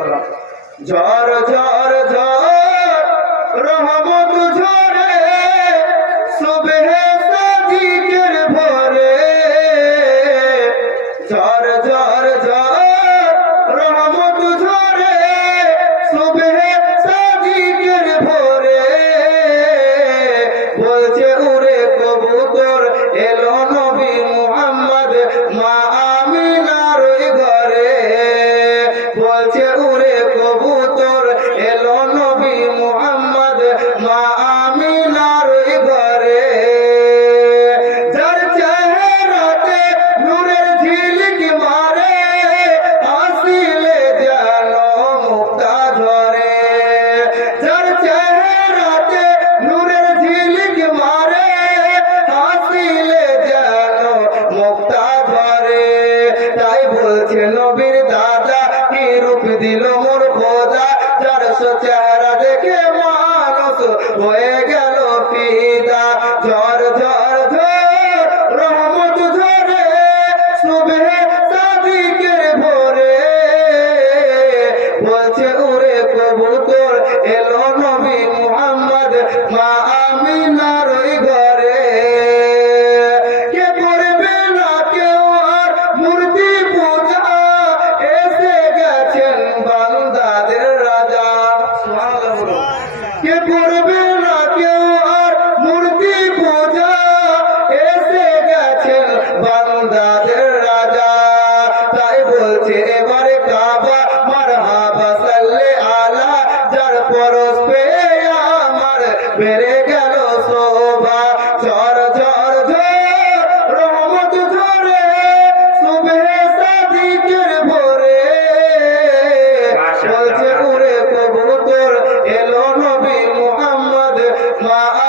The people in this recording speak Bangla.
ঝর ঝর ঝর রহমত ঝরে সুবহে সাদিকের ভরে। ঝর ঝর ঝর রহমত ঝরে সুবহে সাদিকের ভরে। বলছে উড়ে কবুতর, এলো নবী দিল মোর খোদা? যার চেহারা হয়ে গেল পিতা ঝর ঝর ঝর, রহমত ঝরে, শুভে সাদিকের ভরে। বলছে, ওরে করবে পূজা। এসে গেছে বান্দাদের রাজা। তাই বলছে, এবারে কাবা, মারহাবা, সাল্লে আলা, যার পরশ আমার Pak.